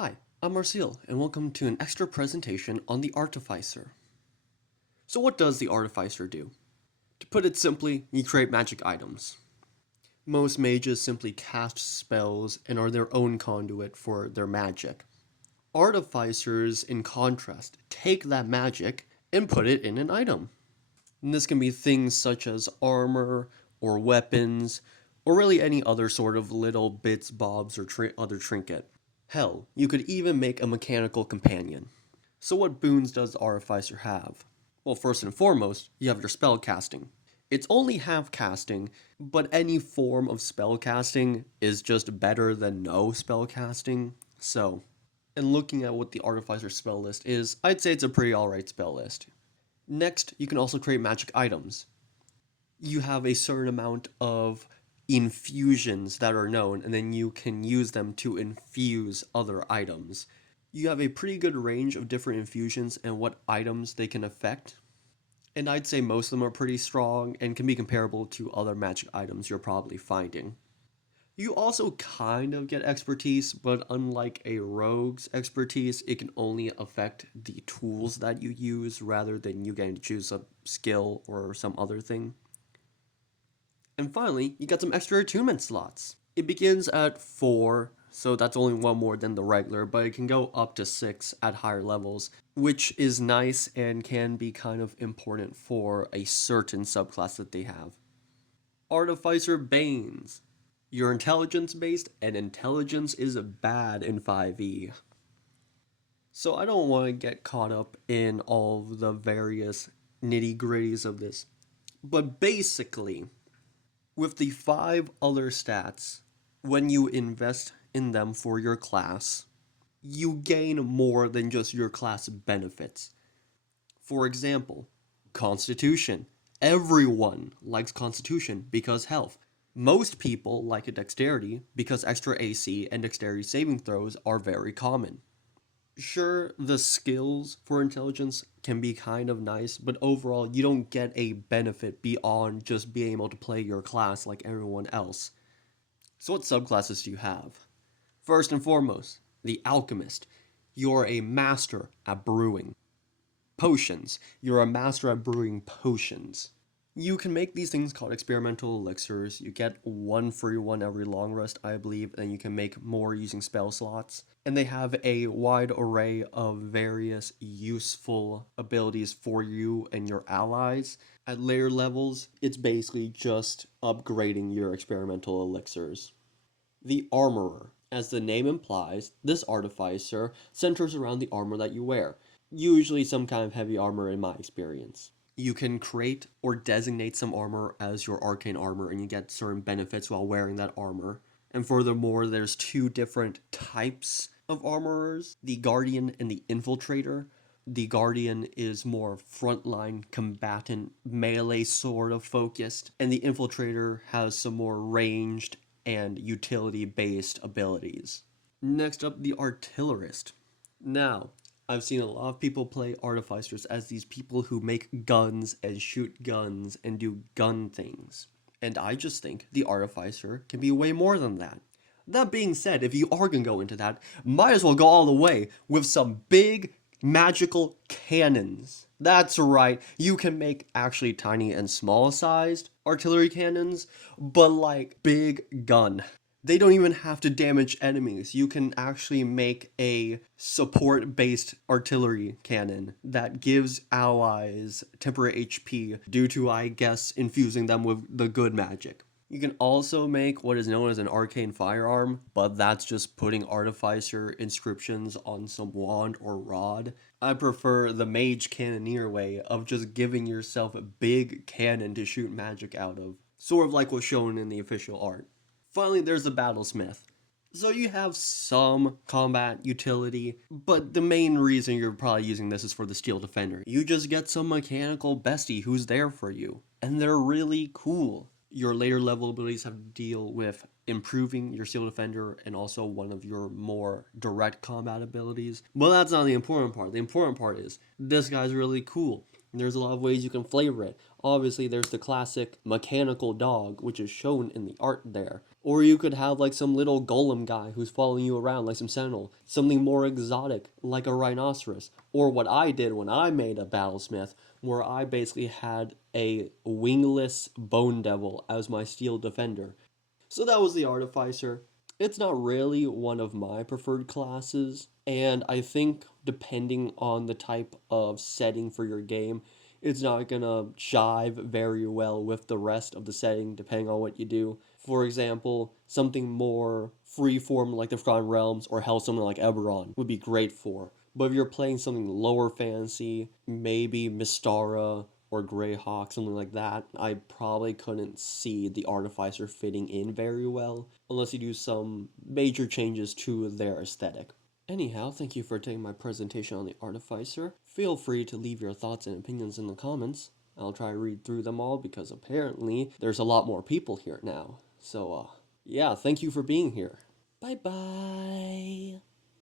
Hi, I'm Marcel, and welcome to an extra presentation on the Artificer. So what does the Artificer do? To put it simply, you create magic items. Most mages simply cast spells and are their own conduit for their magic. Artificers, in contrast, take that magic and put it in an item. And this can be things such as armor, or weapons, or really any other sort of little bits, bobs, or other trinket. Hell, you could even make a mechanical companion. So what boons does Artificer have? Well, first and foremost, you have your spell casting. It's only half casting, but any form of spell casting is just better than no spell casting. So, and looking at what the Artificer spell list is, I'd say it's a pretty alright spell list. Next, you can also create magic items. You have a certain amount of infusions that are known, and then you can use them to infuse other items. You have a pretty good range of different infusions and what items they can affect. And I'd say most of them are pretty strong and can be comparable to other magic items you're probably finding. You also kind of get expertise, but unlike a rogue's expertise, it can only affect the tools that you use rather than you getting to choose a skill or some other thing. And finally, you got some extra attunement slots. It begins at 4, so that's only one more than the regular, but it can go up to 6 at higher levels, which is nice and can be kind of important for a certain subclass that they have. Artificer Banes. You're intelligence based, and intelligence is bad in 5e. So I don't want to get caught up in all of the various nitty gritties of this. But basically, with the 5 other stats, when you invest in them for your class, you gain more than just your class benefits. For example, Constitution. Everyone likes Constitution because health. Most people like a Dexterity because extra AC and Dexterity saving throws are very common. Sure, the skills for intelligence can be kind of nice, but overall, you don't get a benefit beyond just being able to play your class like everyone else. So what subclasses do you have? First and foremost, the Alchemist. You're a master at brewing. Potions. You're a master at brewing potions. You can make these things called experimental elixirs. You get one free one every long rest, I believe, and you can make more using spell slots. And they have a wide array of various useful abilities for you and your allies. At later levels, it's basically just upgrading your experimental elixirs. The Armorer. As the name implies, this artificer centers around the armor that you wear. Usually some kind of heavy armor in my experience. You can create or designate some armor as your arcane armor, and you get certain benefits while wearing that armor. And furthermore, there's 2 different types of armorers, the Guardian and the Infiltrator. The Guardian is more frontline combatant, melee sort of focused, and the Infiltrator has some more ranged and utility-based abilities. Next up, the Artillerist. Now, I've seen a lot of people play Artificers as these people who make guns and shoot guns and do gun things. And I just think the Artificer can be way more than that. That being said, if you are going to go into that, might as well go all the way with some big magical cannons. That's right, you can make actually tiny and small sized artillery cannons, but like big gun. They don't even have to damage enemies. You can actually make a support-based artillery cannon that gives allies temporary HP due to, I guess, infusing them with the good magic. You can also make what is known as an arcane firearm, but that's just putting artificer inscriptions on some wand or rod. I prefer the mage cannoneer way of just giving yourself a big cannon to shoot magic out of, sort of like what's shown in the official art. Finally, there's the Battlesmith. So you have some combat utility, but the main reason you're probably using this is for the Steel Defender. You just get some mechanical bestie who's there for you, and they're really cool. Your later level abilities have to deal with improving your Steel Defender and also one of your more direct combat abilities. But that's not the important part. The important part is, this guy's really cool. There's a lot of ways you can flavor it. Obviously, there's the classic mechanical dog, which is shown in the art there. Or you could have like some little golem guy who's following you around like some sentinel. Something more exotic like a rhinoceros. Or what I did when I made a battlesmith, where I basically had a wingless bone devil as my steel defender. So that was the Artificer. It's not really one of my preferred classes, and I think depending on the type of setting for your game, it's not gonna jive very well with the rest of the setting depending on what you do. For example, something more freeform like the Forgotten Realms or hell something like Eberron would be great for. But if you're playing something lower fantasy, maybe Mystara or Greyhawk, something like that, I probably couldn't see the Artificer fitting in very well unless you do some major changes to their aesthetic. Anyhow, thank you for taking my presentation on the Artificer. Feel free to leave your thoughts and opinions in the comments. I'll try to read through them all because apparently there's a lot more people here now. So, yeah, thank you for being here. Bye bye.